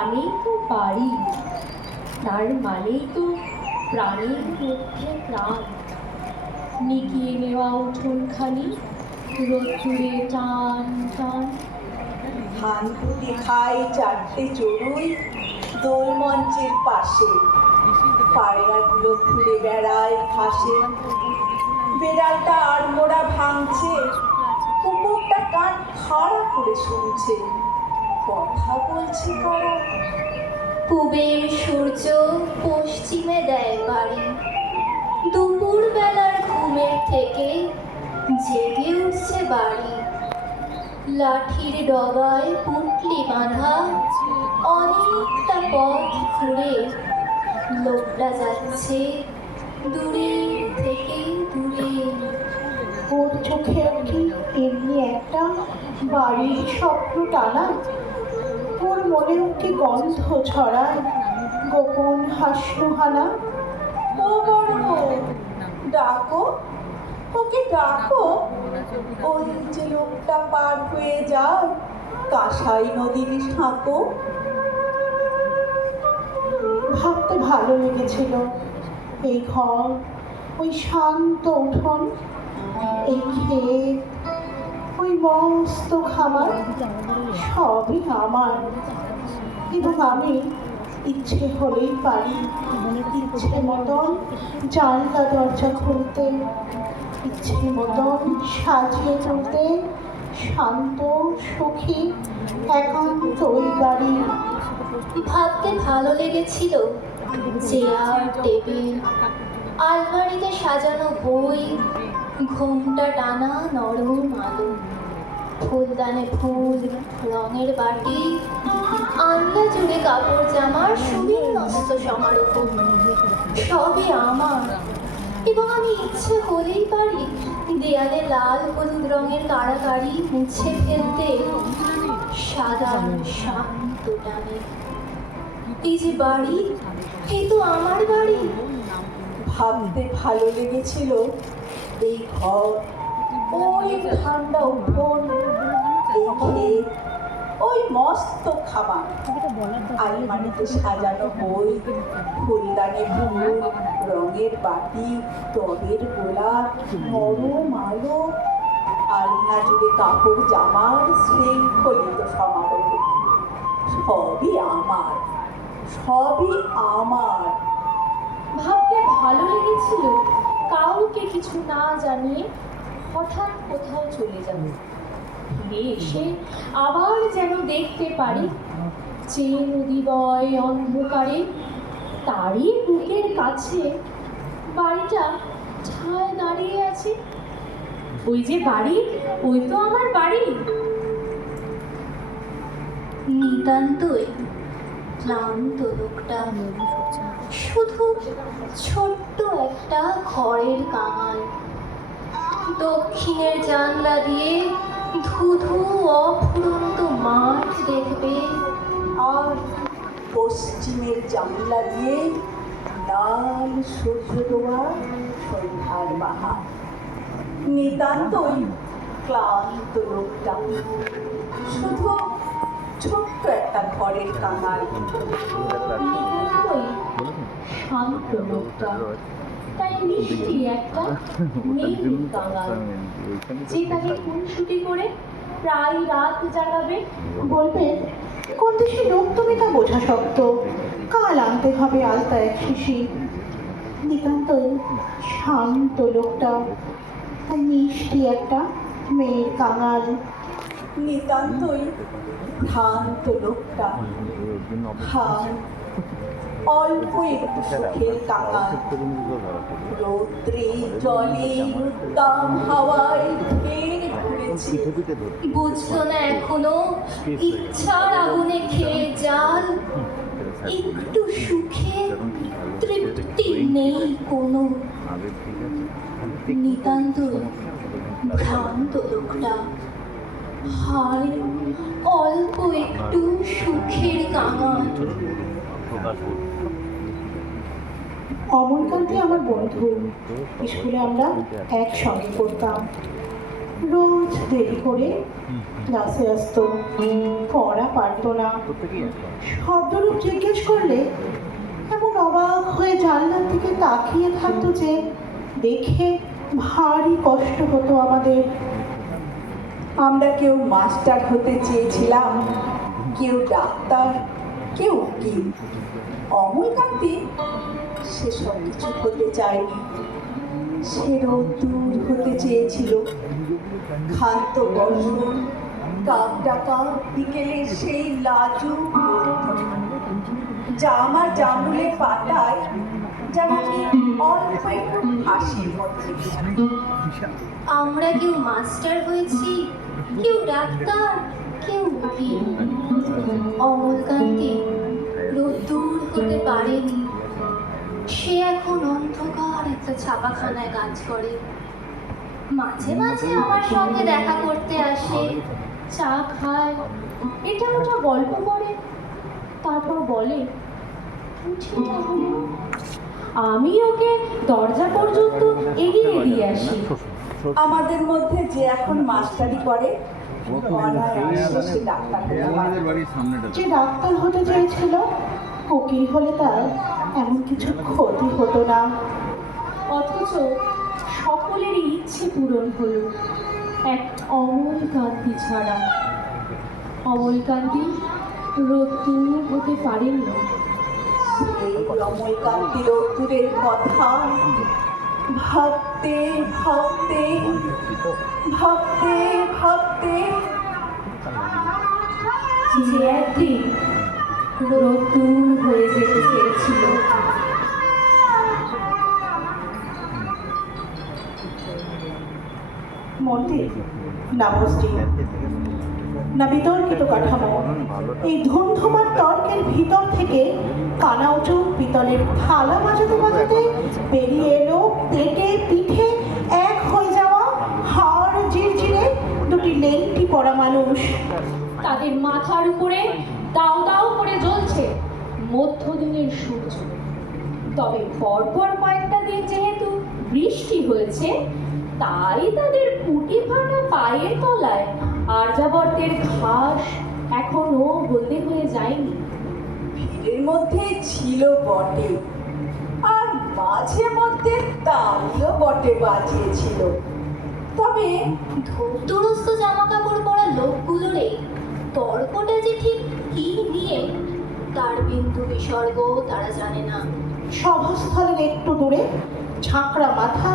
মানেই তো বাড়ি, তার মানেই তো প্রাণের মধ্যে প্রাণ। মিকিয়ে নেওয়া উঠোনখানি রোদ্দুরে টান টান। ধান কুটি খাই চারটে চড়ুই দোল মঞ্চের পাশে, পায়রাগুলো ঘুরে বেড়ায় ঘাসে। বেড়ালটা আড়মোড়া ভাঙছে, কুকুরটা কান খাড়া করে শুনছে। কথা বলছে কারা? পূবের সূর্য পশ্চিমে দেয় বাড়ি, দুপুর বেলার ঘুমের থেকে জেগে উঠছে বাড়ি। লাঠির ডগায় পুঁটলি বাঁধা অনেকটা পথ ঘুরে লোকটা যাচ্ছে দূরে থেকে দূরে। ওর চোখে কি এমনি একটা বাড়ির স্বপ্ন টানা? ওর মনেও কি গন্ধ ছড়ায় গোপন হাসনুহানা? ও বড় ডাকো, ওকে ডাকো। ওই যে লোকটা পার হয়ে যায় কাঁসাই নদীর সাঁকো। ভাবতে ভালো লেগেছিল এই ঘর, ওই শান্ত উঠোন, এই ক্ষেত, ওই মস্ত খামার, সবই আমার। এবং আমি ইচ্ছে হলেই পারি ইচ্ছে মতন জানলা দরজা খুলতে, ইচ্ছে মতন সাজিয়ে তুলতে শান্ত সুখী একান্ত ওই বাড়ি। ভাবতে ভালো লেগেছিল চেয়ার টেবিল, আলমারিতে সাজানো বই, ঘোমটা টানা নরম আলো, ফুলদানে ফুল, রঙের বাটি, আন্না জুড়ে কাপড় জামার সুবিন্যস্ত সমারোহ। সবই আমার। এবং আমি ইচ্ছে হলেই পারি দেয়ালে লাল হলুদ রঙের কাড়াকাড়ি মুছে ফেলতে সাদা শান্ত টানে। এই যে বাড়ি, এই তো আমার বাড়ি। ভাবতে ভালো লেগেছিল এই ঘর, ওই ঠান্ডা উঠোন, এই ক্ষেত, ওই মস্ত খাবার, আলমারিতে সাজানো বই, ফুলদানে ফুল, রঙের বাটি, টবের গোলাপ, নরম আলো, আলনা জুড়ে কাপড় জামার শৃঙ্খলিত সমারোহ। সবই আমার, সবই আমার। ভাবতে ভালো লেগেছিল কাউকে কিছু না জানিয়ে হঠাৎ কোথাও চলে যাবে, ফিরে এসে আবার যেন দেখতে পারি যে নদী বয় অন্ধকারে, তারই বুকের কাছে বাড়িটা ছায় দাঁড়িয়ে আছে। ওই যে বাড়ি, ওই তো আমার বাড়ি। নিতান্তই ক্লান্ত লোকটা, শুধু ছোট্ট একটা ঘরের কামাল। দক্ষিণের জানলা দিয়ে ধুধু অফুরন্ত মাঠ দেখবে, আর পশ্চিমের জানলা দিয়ে লাল সূর্য ডোবা সন্ধ্যার বাহার। নিতান্তই ক্লান্ত লোকটা, শুধু ছোট্ট একটা ঘরের কাঙাল। নিতান্তই শান্ত লোকটা, তাই মিষ্টি একটা মেয়ের কাঙাল, যে তাকে খুনসুটি করে প্রায় রাত জাগাবে। বলবে কোন দেশের লোক তুমি তা বোঝা শক্ত, কাল আনতে হবে আলতা এক শিশি। নিতান্তই শান্ত লোকটা, তাই মিষ্টি একটা মেয়ের কাঙাল। নিতান্তই ভ্রান্ত লোকটা, হার অল্প একটু সুখের কাঙাল। রৌদ্রে জলে উত্তাম হাওয়ায় ফের ঘুরেছে, বুঝলো না এখনো ইচ্ছার আগুনে খেয়ে জাল, একটু সুখে তৃপ্তি নেই কোনো। নিতান্ত ভ্রান্ত লোকটা, হায় অল্প একটু সুখের কাঙাল। অমরকান্তি আমার বন্ধু, স্কুলে আমরা একসঙ্গে পড়তাম। রোজ দেরি করে ক্লাসে আসতো, পড়া পারতো না। শব্দরূপ জিজ্ঞেস করলে এমন অবাক হয়ে জানলার দিকে তাকিয়ে থাকতো যে দেখে ভারী কষ্ট হতো আমাদের। আমরা কেউ মাস্টার হতে চেয়েছিলাম, কেউ ডাক্তার, কেউ উকিল। অমলকান্তি সেসব কিছু হতে চায়নি। সে দূর হতে চেয়েছিল ক্ষান্ত বর্ষণ, কাক ডাকা বিকেলের সেই লাজুক রোদ, যা আমার জামরুলের পাতায় যেন অল্প একটু হাসির মধ্যে। আমরা কেউ মাস্টার হয়েছি, কেউ ডাক্তার, কেউ উকিল। অমলকান্তি রোদ্দুর হতে পারেনি। সে এখন অন্ধকার একটা ছাপাখানায় কাজ করে। মাঝে মাঝে আমার সঙ্গে দেখা করতে আসে, চা খায়, এটা ওটা গল্প করে, তারপর বলে পুঁথিটা হলো। আমি ওকে দরজা পর্যন্ত এগিয়ে দিয়ে আসি। আমাদের মধ্যে যে এখন মাস্টারি করে অনায়াসে সে ডাক্তার হতে পারে। যে ডাক্তার হতে চেয়েছিল উকিল হলে তার এমন কিছু ক্ষতি হতো না। অথচ সকলেরই ইচ্ছে পূরণ হলো, এক অমলকান্তি ছাড়া। অমলকান্তি রোদ্দুর হতে পারেন না। এই অমলকান্তি রোদ্দুরের কথা ভাবতে ভাবতে ভাবতে ভাবতে যে একদিন রোদ্দুর হয়ে যেতে চেয়েছিল। মন্দির না মসজিদ না বিতর্কিত কাঠামো, এই ধুমধুমার তর্কের ভিতর থেকে কানা উঁচু পিতলের থালা বাজাতে বাজাতে বেরিয়ে এলো পেটে পিঠে এক হয়ে যাওয়া হাড় জিরজিরে দুটি লেংটি পড়া মানুষ। তাদের মাথার উপরে দাও দাও করে জ্বলছে মধ্যদিনের সূর্য। তবে পরপর কয়েকটা দিন যেহেতু বৃষ্টি হয়েছে, তাই তাদের পুটি ফাটা পায়ের তলায় আর্যাবর্তের ঘাস এখনো হলদে হয়ে যায়নি। ভিড়ের মধ্যে ছিল বটে, আর মাঝে মধ্যে তালিও বটে বাজিয়েছিল। তবে ধূর্তরস্ত জামা কাপড় পরা লোকগুলোর এই তর্কটা যে ঠিক কি নিয়ে, তার বিন্দু বিসর্গ তারা জানে না। সভাস্থলের একটু দূরে ঝাঁকড়া মাথা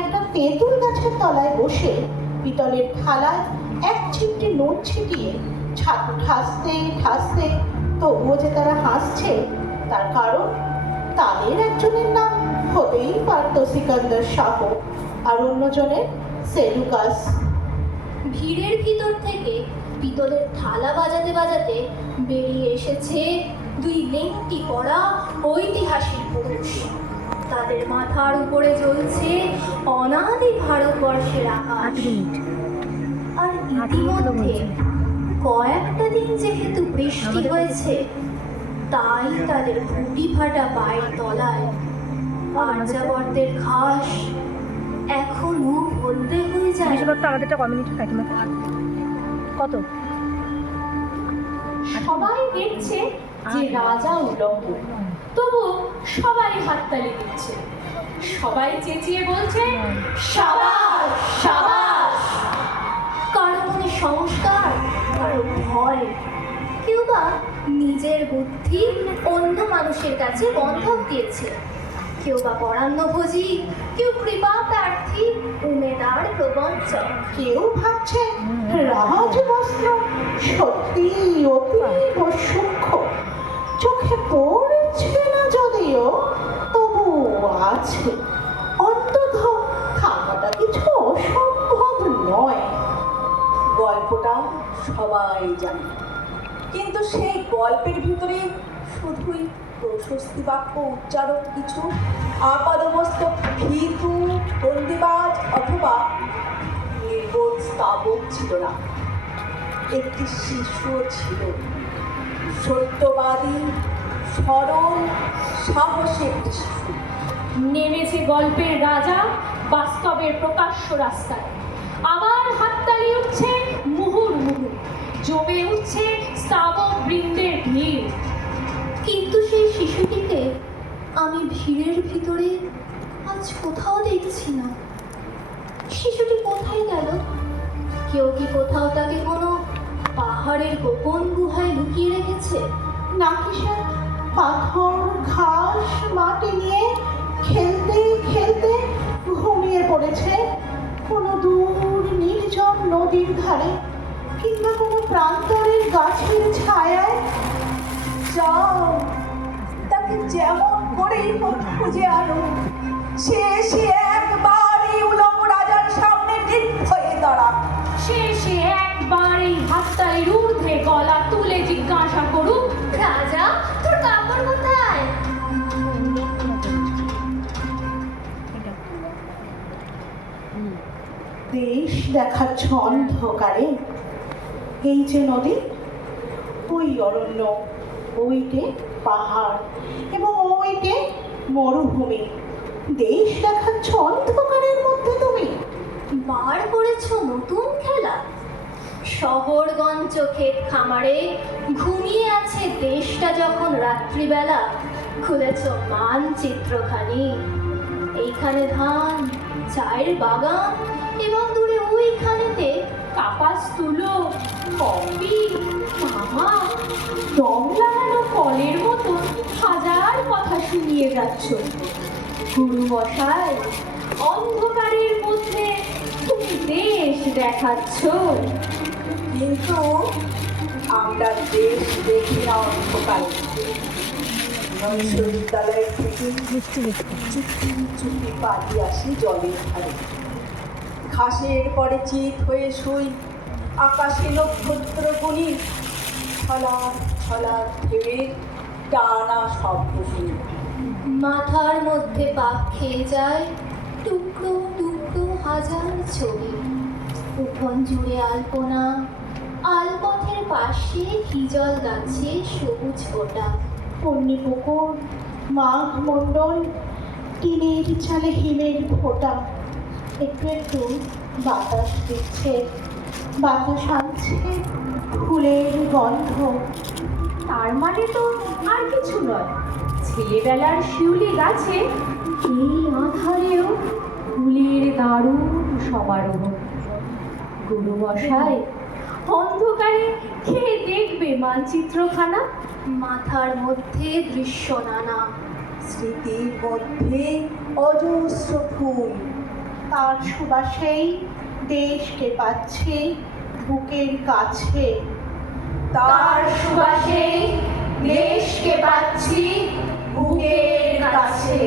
একটা তেঁতুল গাছের তলায় বসে পিতলের থালায় এক চিমটি নুন ছিটিয়ে ছাতু ঠাসতে ঠাসতে তবুও যে তারা হাসছে, তার কারণ তাদের একজনের নাম হতেই পারত সিকান্দার শাহ, আর অন্যজনের সেলুকাস। ভিড়ের ভিতর থেকে পিতলের থালা বাজাতে বাজাতে বেরিয়ে এসেছে দুই লেংটি পড়া ঐতিহাসিক পুরুষ। তাদের মাথার উপরে জ্বলছে অনাদি ভারতবর্ষের আকাশ। আর ইতিমধ্যে কয়েকটা দিন যেহেতু বৃষ্টি হয়েছে, তাই তাদের ফুটি ফাটা পায়ের তলায় আর্যাবর্তের ঘাস এখনো হলদে হয়ে যায়। আমাদেরটা কমিউনিটি কাকিমা কত সবাই দেখছে যে রাজা উলঙ্গ, তবু সবাই হাততালি দিচ্ছে। সবাই চেঁচিয়ে বলছে সাবাস সাবাস। কারো মনে সংস্কার, কারো ভয়, কেউ বা নিজের বুদ্ধি অন্য মানুষের কাছে বন্ধক দিয়েছে, কেউ বা পরান্নভোজী, কেউ কৃপা প্রার্থী, উমেদার প্রবঞ্চক। কেউ ভাবছে রাজবস্ত্র সত্যি অতীব সূক্ষ্ম, চোখে পড়ছে না যদিও তবু আছে, অন্তত থাকাটা কিছু অসম্ভব নয়। গল্পটা সবাই জানে, কিন্তু সেই গল্পের ভিতরে শুধুই প্রশস্তি বাক্য উচ্চারক কিছু আপাদমস্তক ভীতু বন্দিবাজ অথবা নির্বোধ স্থাবক ছিল না। একটি শিশুও ছিল, সত্যবাদী, সরল, সাহসী একটি শিশু। নেমেছে গল্পের রাজা বাস্তবের প্রকাশ্য রাস্তায়। আবার হাততালি উঠছে মুহুর্মুহু, জমে উঠছে স্তাবক বৃন্দের ভিড়। কিন্তু সেই শিশুটিকে আমি ভিড়ের ভিতরে আজ কোথাও দেখছি না। শিশুটি কোথায় গেল? কেউ কি কোথাও তাকে কোনো পাহাড়ের গোপন গুহায় লুকিয়ে রেখেছে? নাকি সে পাথর ঘাস মাটি নিয়ে খেলতে খেলতে ঘুমিয়ে পড়েছে কোনো দূর নির্জন নদীর ধারে কিংবা কোনো প্রান্তরের গাছের ছায়ায়? যাও, তাকে যেমন করেই হোক খুঁজে আনো। সে একবার এই উলঙ্গ রাজার সামনে ঠিক হয়ে দাঁড়াক। সে একবার এই হাততালির ঊর্ধ্বে গলা তুলে জিজ্ঞাসা করুক, রাজা, তোর কাপড় কোথায়? দেশ দেখাচ্ছে অন্ধকারে। এই যে নদী, ওই অরণ্য, ওইটে পাহাড় এবং ওইটে মরুভূমি। দেশ দেখাচ্ছ অন্ধকারের মধ্যে তুমি। বার করেছ নতুন খেলা। শহরগঞ্জ ক্ষেত খামারে ঘুমিয়ে আছে দেশটা যখন রাত্রিবেলা, খুলেছ মানচিত্রখানি। এইখানে ধান, চায়ের বাগান এবং দূরে ওইখানেতে কাপাস তুলো, কফি, মামা, দম লাগানো কলের মতো হাজার কথা শুনিয়ে যাচ্ছ। গুরু মশাই, অন্ধকারের মধ্যে তুমি দেশ দেখাচ্ছ। কিন্তু আমরা দেশ দেখি না অন্ধকারে। বিশ্ববিদ্যালয়ের থেকে চুপি চুপি পালিয়ে আসি জলের ধারে। ঘাসের পরে চিত হয়ে শুই, আকাশে নক্ষত্র গুনি, ছলার ছলার ঢেউয়ের টানা শব্দ শুনি। মাথার মধ্যে পাক খেয়ে যায় টুকরো টুকরো হাজার ছবি। উঠোন জুড়ে আলপনা, আলপথের পাশে হিজল গাছে সবুজ ফোঁটা। পন্নি পুকুর, মাঘ মণ্ডল, টিনের চালে হিমের ফোঁটা। একটু একটু বাতাস দিচ্ছে, বাতাস আনছে ফুলের গন্ধ। তার মানে তো আর কিছু নয়, ছেলেবেলার শিউলি গাছে এই আঁধারেও ফুলের দারুণ সমারোহ। গুরু মশাই, অন্ধকারে কে দেখবে মানচিত্রখানা? মাথার মধ্যে দৃশ্য নানা, স্মৃতির মধ্যে অজস্র ফুল। তার সুবাসেই দেশকে পাচ্ছে বুকের কাছে। তার সুবাসে দেশকে পাচ্ছি বুকের কাছে।